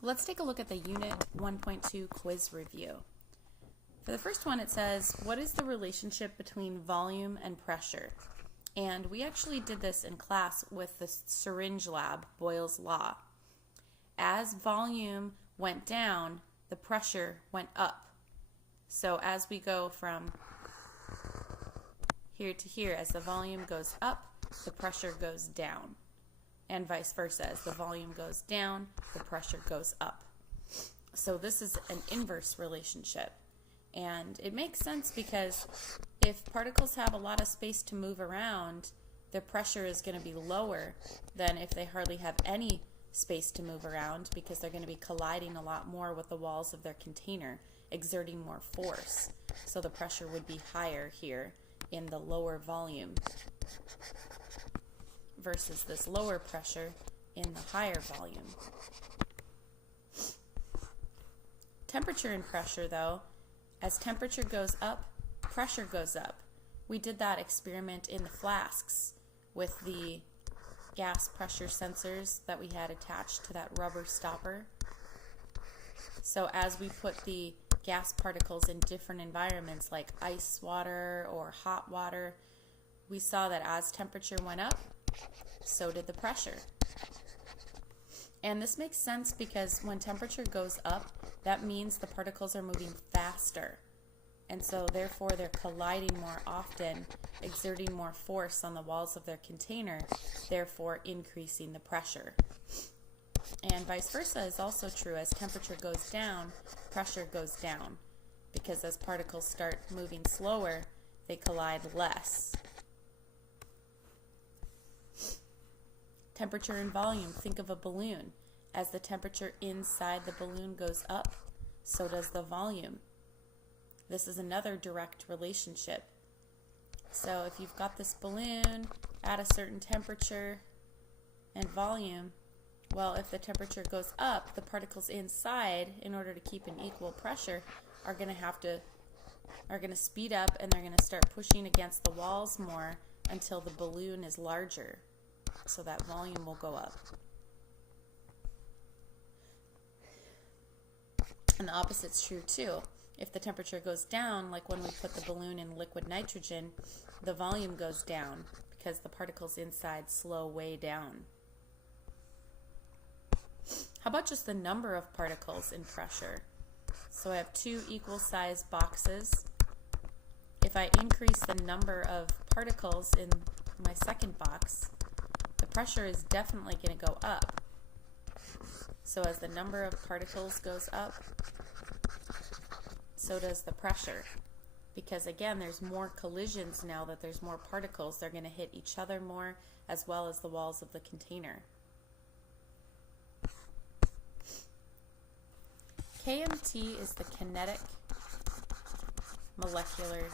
Let's take a look at the Unit 1.2 quiz review. For the first one, it says, what is the relationship between volume and pressure? And we actually did this in class with the syringe lab, Boyle's Law. As volume went down, the pressure went up. So as we go from here to here, as the volume goes up, the pressure goes down. And vice versa. As the volume goes down, the pressure goes up. So this is an inverse relationship. And it makes sense because if particles have a lot of space to move around, their pressure is going to be lower than if they hardly have any space to move around, because they're going to be colliding a lot more with the walls of their container, exerting more force. So the pressure would be higher here in the lower volume versus this lower pressure in the higher volume. Temperature and pressure, though, as temperature goes up, pressure goes up. We did that experiment in the flasks with the gas pressure sensors that we had attached to that rubber stopper. So as we put the gas particles in different environments like ice water or hot water, we saw that as temperature went up, so did the pressure. And this makes sense because when temperature goes up, that means the particles are moving faster. And so therefore they're colliding more often, exerting more force on the walls of their container, therefore increasing the pressure. And vice versa is also true. As temperature goes down, pressure goes down, because as particles start moving slower, they collide less. Temperature and volume. Think of a balloon. As the temperature inside the balloon goes up, so does the volume. This is another direct relationship. So if you've got this balloon at a certain temperature and volume, well, if the temperature goes up, the particles inside, in order to keep an equal pressure, are going to speed up, and they're going to start pushing against the walls more until the balloon is larger. So that volume will go up. And the opposite's true too. If the temperature goes down, like when we put the balloon in liquid nitrogen, the volume goes down because the particles inside slow way down. How about just the number of particles in pressure? So I have two equal sized boxes. If I increase the number of particles in my second box, the pressure is definitely going to go up. So as the number of particles goes up, so does the pressure. Because again, there's more collisions now that there's more particles. They're going to hit each other more, as well as the walls of the container. KMT is the kinetic molecular,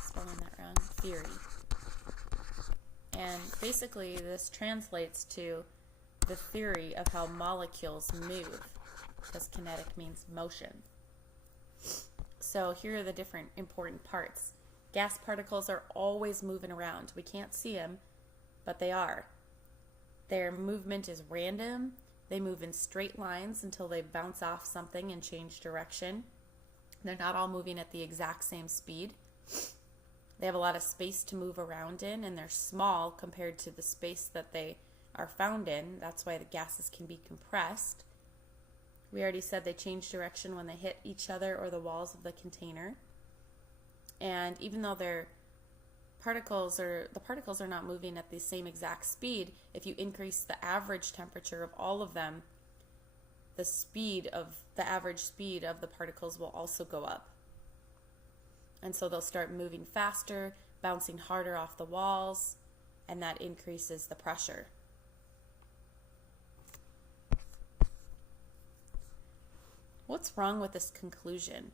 spelling that wrong, theory. And basically this translates to the theory of how molecules move, because kinetic means motion. So here are the different important parts. Gas particles are always moving around. We can't see them, but they are. Their movement is random. They move in straight lines until they bounce off something and change direction. They're not all moving at the exact same speed. They have a lot of space to move around in, and they're small compared to the space that they are found in. That's why the gases can be compressed. We already said they change direction when they hit each other or the walls of the container. And even though the particles are not moving at the same exact speed, if you increase the average temperature of all of them, the average speed of the particles will also go up. And so they'll start moving faster, bouncing harder off the walls, and that increases the pressure. What's wrong with this conclusion?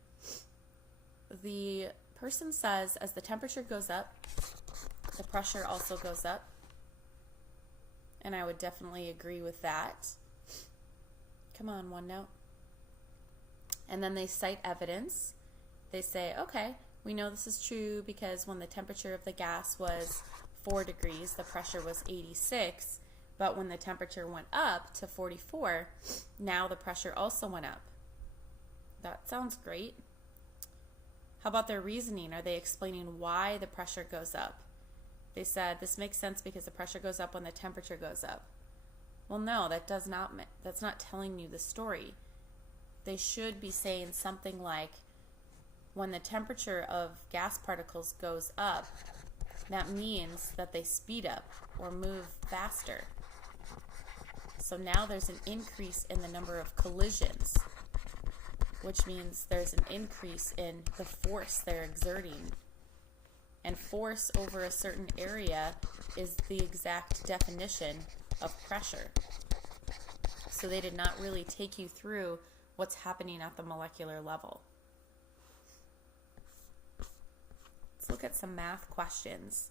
The person says as the temperature goes up, the pressure also goes up. And I would definitely agree with that. Come on, OneNote. And then they cite evidence. They say, okay, we know this is true because when the temperature of the gas was 4 degrees, the pressure was 86. But when the temperature went up to 44, now the pressure also went up. That sounds great. How about their reasoning? Are they explaining why the pressure goes up? They said this makes sense because the pressure goes up when the temperature goes up. Well, no, that's not telling you the story. They should be saying something like, when the temperature of gas particles goes up, that means that they speed up or move faster. So now there's an increase in the number of collisions, which means there's an increase in the force they're exerting. And force over a certain area is the exact definition of pressure. So they did not really take you through what's happening at the molecular level. Let's look at some math questions.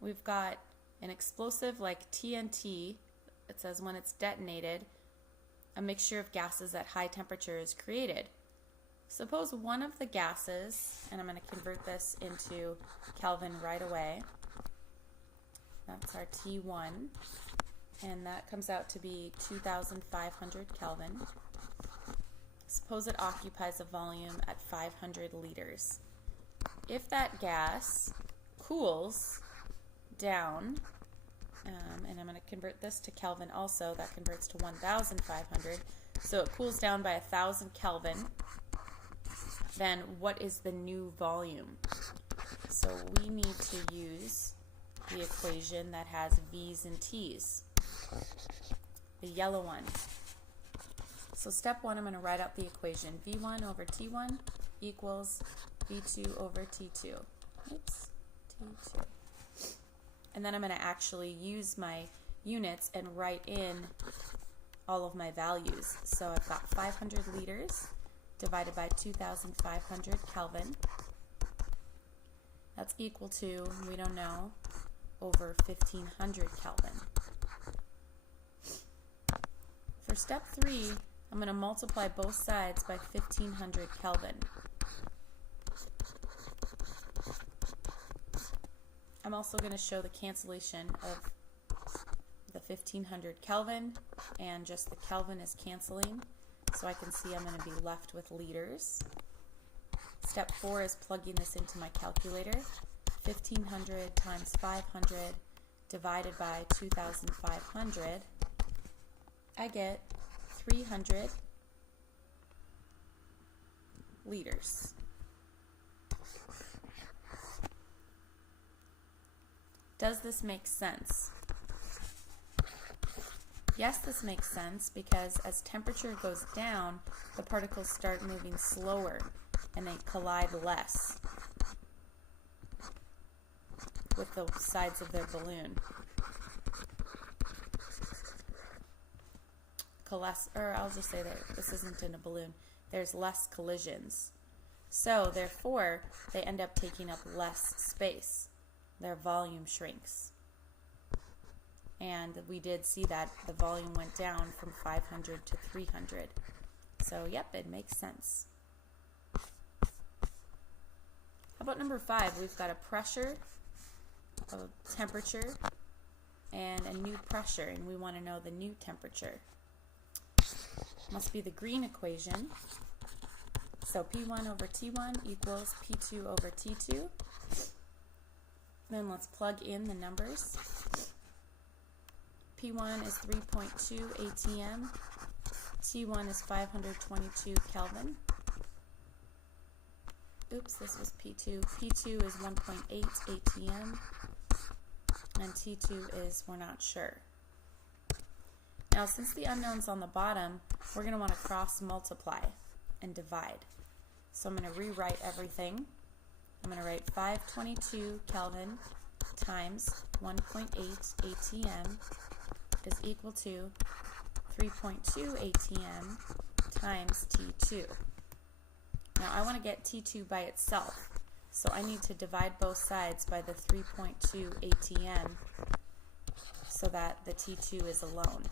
We've got an explosive like TNT. It says when it's detonated, a mixture of gases at high temperature is created. Suppose one of the gases, and I'm going to convert this into Kelvin right away. That's our T1, and that comes out to be 2,500 Kelvin. Suppose it occupies a volume at 500 liters. If that gas cools down, and I'm going to convert this to Kelvin also, that converts to 1,500, so it cools down by 1,000 Kelvin, then what is the new volume? So we need to use the equation that has V's and T's, the yellow one. So step one, I'm going to write out the equation. V1 over T1 equals V2 over T2. Oops, T2. And then I'm going to actually use my units and write in all of my values. So I've got 500 liters divided by 2,500 Kelvin. That's equal to, we don't know, over 1,500 Kelvin. For step 3, I'm going to multiply both sides by 1,500 Kelvin. I'm also going to show the cancellation of the 1,500 Kelvin, and just the Kelvin is canceling, so I can see I'm going to be left with liters. Step 4 is plugging this into my calculator. 1,500 times 500 divided by 2,500, I get 300 liters. Does this make sense? Yes, this makes sense because as temperature goes down, the particles start moving slower and they collide less with the sides of their balloon. Or I'll just say that this isn't in a balloon. There's less collisions. So therefore, they end up taking up less space. Their volume shrinks. And we did see that the volume went down from 500 to 300. So yep, it makes sense. How about number 5? We've got a pressure, a temperature, and a new pressure, and we want to know the new temperature. Must be the green equation. So P1 over T1 equals P2 over T2. Then let's plug in the numbers. P1 is 3.2 ATM. T1 is 522 Kelvin. Oops, this was P2. P2 is 1.8 ATM. And T2 is, we're not sure. Now, since the unknown's on the bottom, we're going to want to cross multiply and divide. So I'm going to rewrite everything. I'm going to write 522 Kelvin times 1.8 ATM is equal to 3.2 ATM times T2. Now I want to get T2 by itself, so I need to divide both sides by the 3.2 ATM so that the T2 is alone.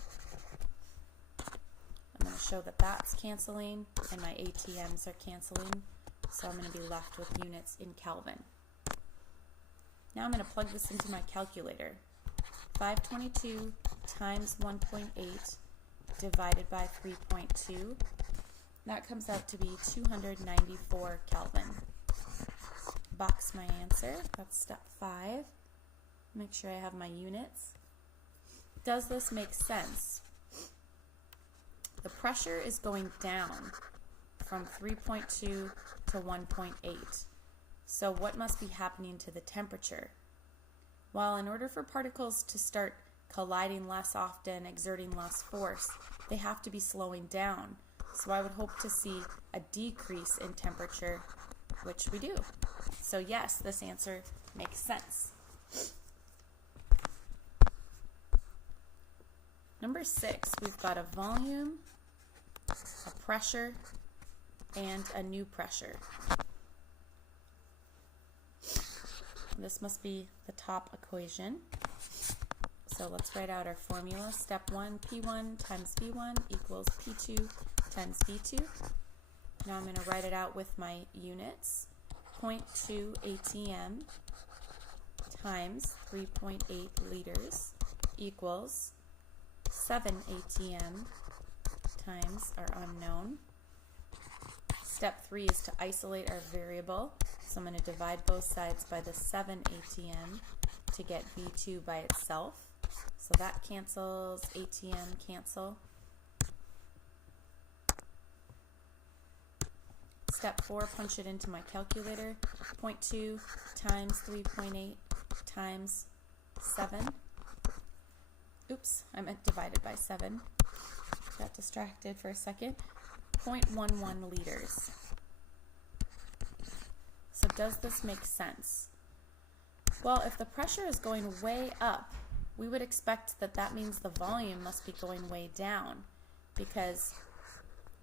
I'm going to show that that's canceling and my ATMs are canceling. So I'm going to be left with units in Kelvin. Now I'm going to plug this into my calculator. 522 times 1.8 divided by 3.2. That comes out to be 294 Kelvin. Box my answer. That's step 5. Make sure I have my units. Does this make sense? The pressure is going down from 3.2 to 1.8. So what must be happening to the temperature? Well, in order for particles to start colliding less often, exerting less force, they have to be slowing down. So I would hope to see a decrease in temperature, which we do. So yes, this answer makes sense. Number 6, we've got a volume, a pressure, and a new pressure. This must be the top equation. So let's write out our formula. Step 1, P1 times V1 equals P2 times V2. Now I'm going to write it out with my units. 0.2 ATM times 3.8 liters equals 7 ATM times our unknown. Step 3 is to isolate our variable. So I'm going to divide both sides by the 7 ATM to get V2 by itself. So that cancels, ATM cancel. Step 4, punch it into my calculator. 0.2 times 3.8 times 7. Oops, I meant divided by 7. Got distracted for a second. 0.11 liters. So does this make sense? Well, if the pressure is going way up, we would expect that that means the volume must be going way down, because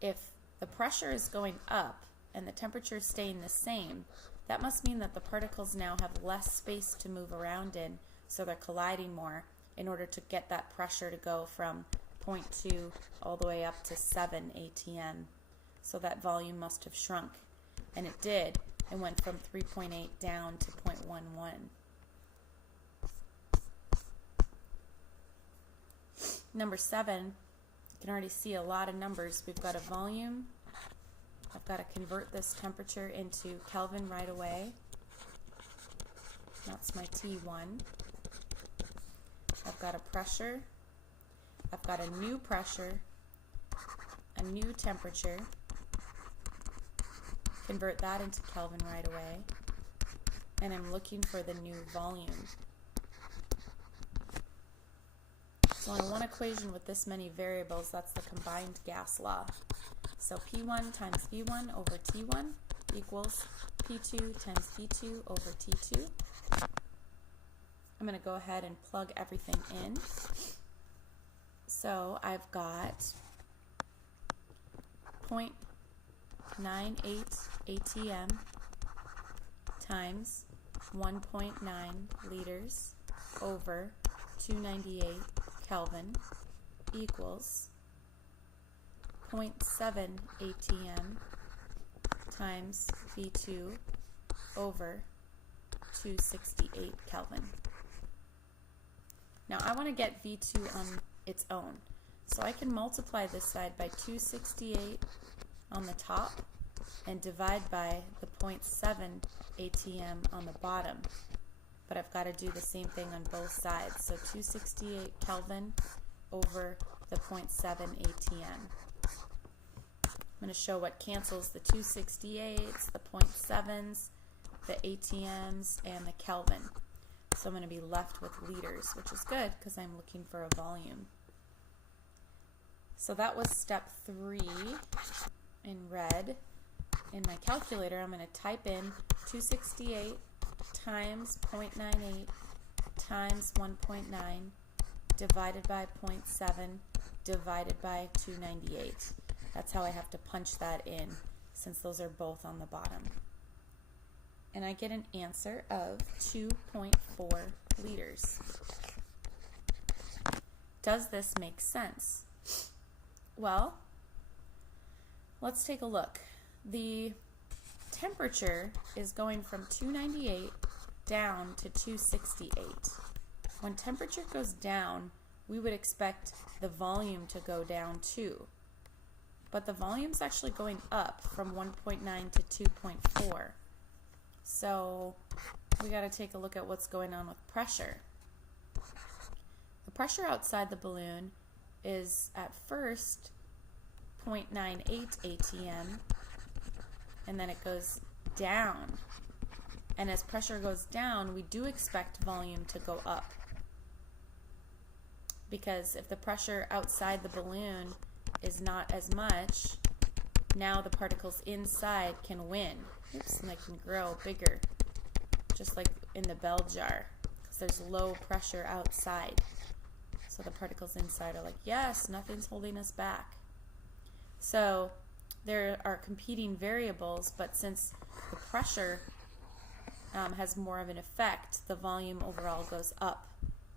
if the pressure is going up and the temperature is staying the same, that must mean that the particles now have less space to move around in, so they're colliding more in order to get that pressure to go from 0.2 all the way up to 7 ATM. So that volume must have shrunk, and it did. It went from 3.8 down to 0.11. Number 7, you can already see a lot of numbers. We've got a volume. I've got to convert this temperature into Kelvin right away. That's my T1. I've got a pressure. I've got a new pressure, a new temperature. Convert that into Kelvin right away. And I'm looking for the new volume. So in one equation with this many variables, that's the combined gas law. So P1 times V1 over T1 equals P2 times V2 over T2. I'm going to go ahead and plug everything in. So I've got 0.98 ATM times 1.9 liters over 298 Kelvin equals 0.7 ATM times V2 over 268 Kelvin. Now I want to get V2 on its own. So I can multiply this side by 268 on the top and divide by the 0.7 ATM on the bottom. But I've got to do the same thing on both sides. So 268 Kelvin over the 0.7 ATM. I'm going to show what cancels the 268s, the 0.7s, the ATMs, and the Kelvin. So I'm going to be left with liters, which is good because I'm looking for a volume. So that was step 3 in red. In my calculator, I'm going to type in 268 times 0.98 times 1.9 divided by 0.7 divided by 298. That's how I have to punch that in, since those are both on the bottom. And I get an answer of 2.4 liters. Does this make sense? Well, let's take a look. The temperature is going from 298 down to 268. When temperature goes down, we would expect the volume to go down too. But the volume's actually going up from 1.9 to 2.4. So we got to take a look at what's going on with pressure. The pressure outside the balloon is at first 0.98 atm, and then it goes down. And as pressure goes down, we do expect volume to go up. Because if the pressure outside the balloon is not as much, now the particles inside can win. Oops, and they can grow bigger, just like in the bell jar, because there's low pressure outside. So the particles inside are like, yes, nothing's holding us back. So there are competing variables, but since the pressure has more of an effect, the volume overall goes up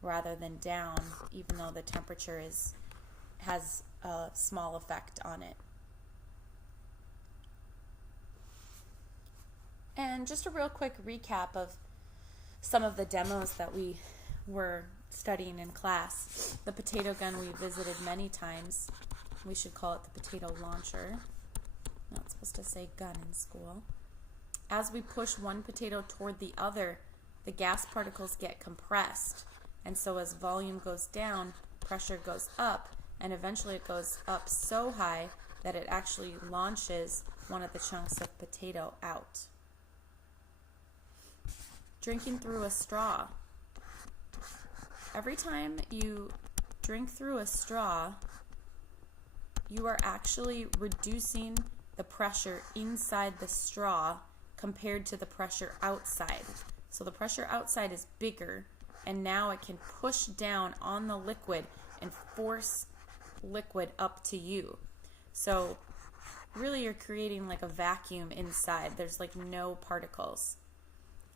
rather than down, even though the temperature has a small effect on it. And just a real quick recap of some of the demos that we were studying in class. The potato gun we visited many times. We should call it the potato launcher. Not supposed to say gun in school. As we push one potato toward the other, the gas particles get compressed. And so as volume goes down, pressure goes up, and eventually it goes up so high that it actually launches one of the chunks of potato out. Drinking through a straw. Every time you drink through a straw, you are actually reducing the pressure inside the straw compared to the pressure outside. So the pressure outside is bigger, and now it can push down on the liquid and force liquid up to you. So really you're creating like a vacuum inside. There's like no particles.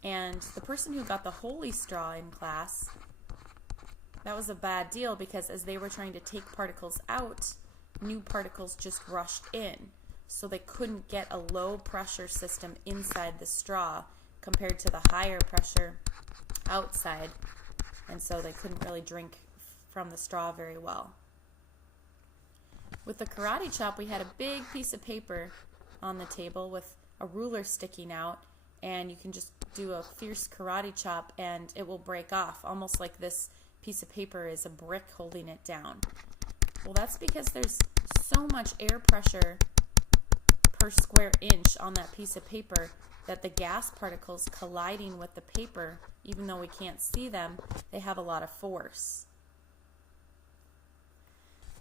And the person who got the holy straw in class, that was a bad deal, because as they were trying to take particles out, new particles just rushed in. So they couldn't get a low pressure system inside the straw compared to the higher pressure outside. And so they couldn't really drink from the straw very well. With the karate chop, we had a big piece of paper on the table with a ruler sticking out, and you can just do a fierce karate chop and it will break off, almost like this piece of paper is a brick holding it down. Well, that's because there's so much air pressure per square inch on that piece of paper that the gas particles colliding with the paper, even though we can't see them, they have a lot of force.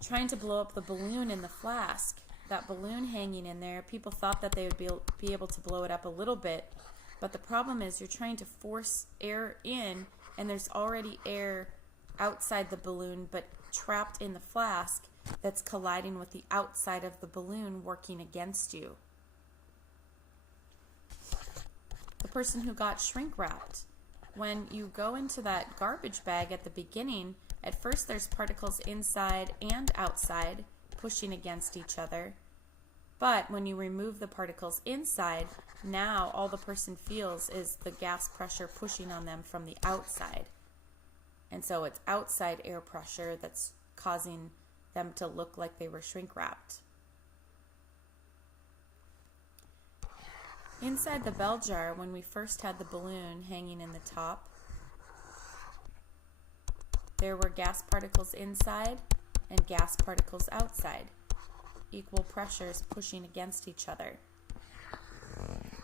Trying to blow up the balloon in the flask, that balloon hanging in there, people thought that they would be able to blow it up a little bit, but the problem is you're trying to force air in, and there's already air outside the balloon but trapped in the flask that's colliding with the outside of the balloon, working against you. The person who got shrink wrapped, when you go into that garbage bag at the beginning, at first there's particles inside and outside pushing against each other. But when you remove the particles inside, now all the person feels is the gas pressure pushing on them from the outside. And so it's outside air pressure that's causing them to look like they were shrink wrapped. Inside the bell jar, when we first had the balloon hanging in the top, there were gas particles inside and gas particles outside, equal pressures pushing against each other.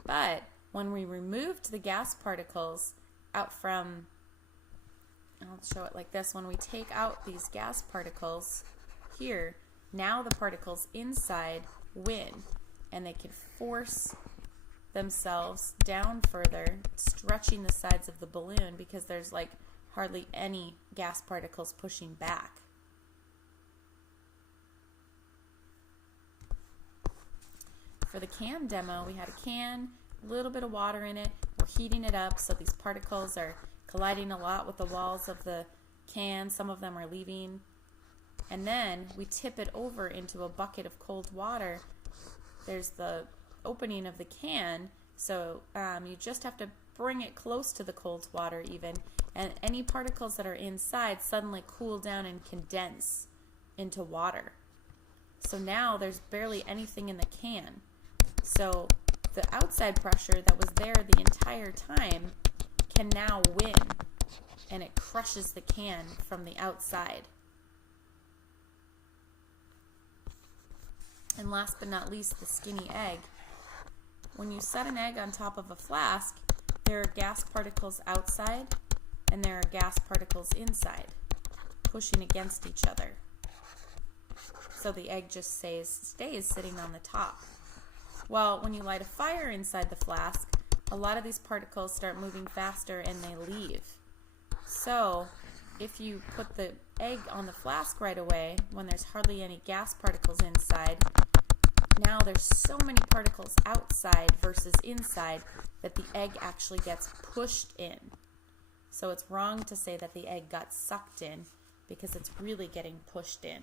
But when we removed the gas particles out from, I'll show it like this, when we take out these gas particles here, now the particles inside win, and they can force themselves down further, stretching the sides of the balloon because there's like hardly any gas particles pushing back. For the can demo, we had a can, a little bit of water in it. We're heating it up so these particles are colliding a lot with the walls of the can. Some of them are leaving. And then we tip it over into a bucket of cold water. There's the opening of the can, so you just have to bring it close to the cold water even, And any particles that are inside suddenly cool down and condense into water. So now there's barely anything in the can. So the outside pressure that was there the entire time can now win, and it crushes the can from the outside. And last but not least, the skinny egg. When you set an egg on top of a flask, there are gas particles outside and there are gas particles inside, pushing against each other. So the egg just stays sitting on the top. Well, when you light a fire inside the flask, a lot of these particles start moving faster and they leave. So if you put the egg on the flask right away, when there's hardly any gas particles inside, now there's so many particles outside versus inside that the egg actually gets pushed in. So it's wrong to say that the egg got sucked in, because it's really getting pushed in.